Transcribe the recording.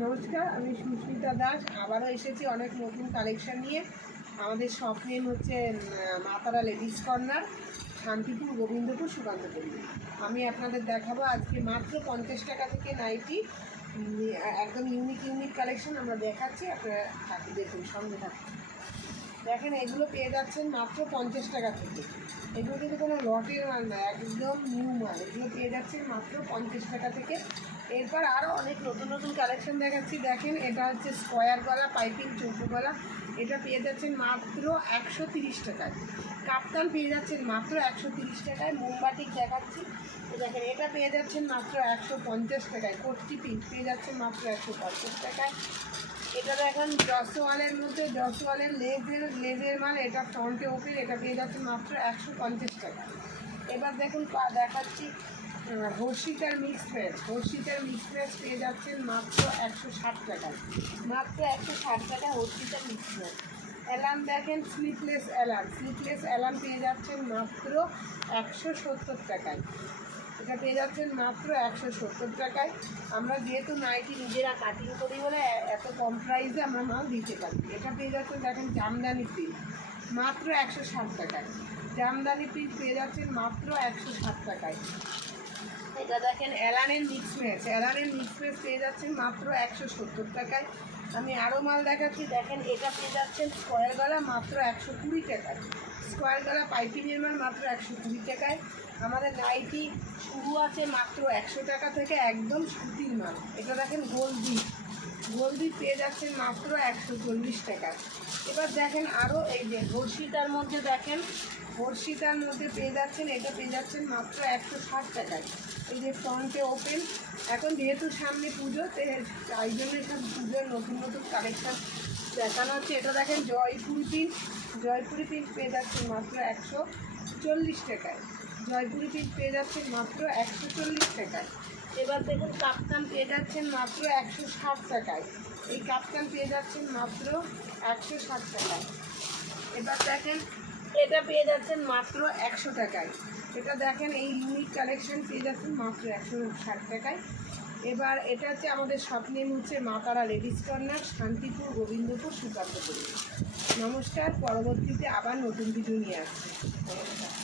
নমস্কার, আমি সুস্মিতা দাস আবারও এসেছি অনেক নতুন কালেকশন নিয়ে। আমাদের শপ নেম হচ্ছে মাতারা লেডিস কর্নার, শান্তিপুর, গোবিন্দপুর, সুকান্তপল্লী। আমি আপনাদের দেখাবো আজকে মাত্র 50 টাকা থেকে নাইটি, একদম ইউনিক কালেকশন আমরা দেখাচ্ছি। আপনারা দেখুন, সঙ্গে থাকুন। দেখেন, এগুলো পেয়ে যাচ্ছেন মাত্র 50 টাকা থেকে। এগুলো কিন্তু কোনো লটের মাল না, একদম নিউ মাল। এগুলো পেয়ে যাচ্ছেন মাত্র 50 টাকা থেকে। এরপর আরও অনেক নতুন কালেকশন দেখাচ্ছি। দেখেন, এটা হচ্ছে স্কোয়ার গলা পাইপিং চৌকো গলা। এটা পেয়ে যাচ্ছেন মাত্র 130 টাকায়। কাপ্তান পেয়ে যাচ্ছেন মাত্র 130 টাকায়। মোমবাটিক দেখাচ্ছি, দেখেন এটা পেয়ে যাচ্ছেন মাত্র 150 টাকায়। কোটটি পিঙ্ক পেয়ে যাচ্ছেন মাত্র 150 টাকায়। এটা দেখেন জসওয়ালের মধ্যে, জসওয়ালের লেজের মাল। এটা ফ্রন্টে ওপেন, এটা পেয়ে যাচ্ছে মাত্র 150 টাকা। এবার দেখুন দেখাচ্ছি হর্ষিতার মিক্স প্যাচ। হর্ষিতার মিক্স প্যাচ পেয়ে যাচ্ছেন মাত্র 160 টাকায়। মাত্র 160 টাকায় হর্ষিতার মিক্স প্যাচ। অ্যালার্ম দেখেন, স্লিপলেস অ্যালার্ম পেয়ে যাচ্ছেন মাত্র 170 টাকায়। এটা পেয়ে যাচ্ছেন মাত্র 170 টাকায়। আমরা যেহেতু নাইটি নিজেরা কাটিং করি বলে এত কম প্রাইসে আমরা মাল দিতে পারি। এটা পেয়ে যাচ্ছেন দেখেন জামদানি প্রিন্ট মাত্র 160 টাকায়। জামদানি প্রিন্ট পেয়ে যাচ্ছেন মাত্র 160 টাকায়। এটা দেখেন অ্যালানের মিক্স ম্যাচ পেয়ে যাচ্ছেন মাত্র 170 টাকায়। আমি আরও মাল দেখাচ্ছি। দেখেন, এটা পেয়ে যাচ্ছেন স্কোয়ার গলা মাত্র 120 টাকায়। স্কোয়ার গলা পাইপিংয়ের মাল মাত্র 120 টাকায়। আমাদের নাইটি শুরু আছে মাত্র 100 টাকা থেকে, একদম সুতির মাল। এটা দেখেন গোলদি পেয়ে যাচ্ছেন মাত্র 140 টাকায়। এবার দেখেন আরও এই যে হর্ষিতার মধ্যে দেখেন, হর্ষিতার মধ্যে পেয়ে যাচ্ছেন, এটা পেয়ে যাচ্ছেন মাত্র 160 টাকায়। এই যে ফ্রন্টে ওপেন। এখন যেহেতু সামনে পুজো, তাই জন্য সব পুজোর নতুন কালেকশান দেখানো হচ্ছে। এটা দেখেন জয়পুরি পিঙ্ক পেয়ে যাচ্ছেন মাত্র 140 টাকায়। জয়পুরি পিঙ্ক পেয়ে যাচ্ছেন মাত্র 140 টাকায়। এবার দেখুন কাপ্তান পেয়ে যাচ্ছেন মাত্র 160 টাকায়। এই কাপ্তান পেয়ে যাচ্ছেন মাত্র 160 টাকায়। এবার দেখেন, এটা পেয়ে যাচ্ছেন মাত্র 100 টাকায়। এটা দেখেন এই ইউনিক কালেকশন পেয়ে যাচ্ছেন মাত্র 160 টাকায়। এবার এটা হচ্ছে আমাদের শপ নেম হচ্ছে মাতারা লেডিস কর্নার, শান্তিপুর, গোবিন্দপুর, সুকান্তপল্লী। নমস্কার, পরবর্তীতে আবার নতুন ভিডিও নিয়ে আসছি। নমস্কার।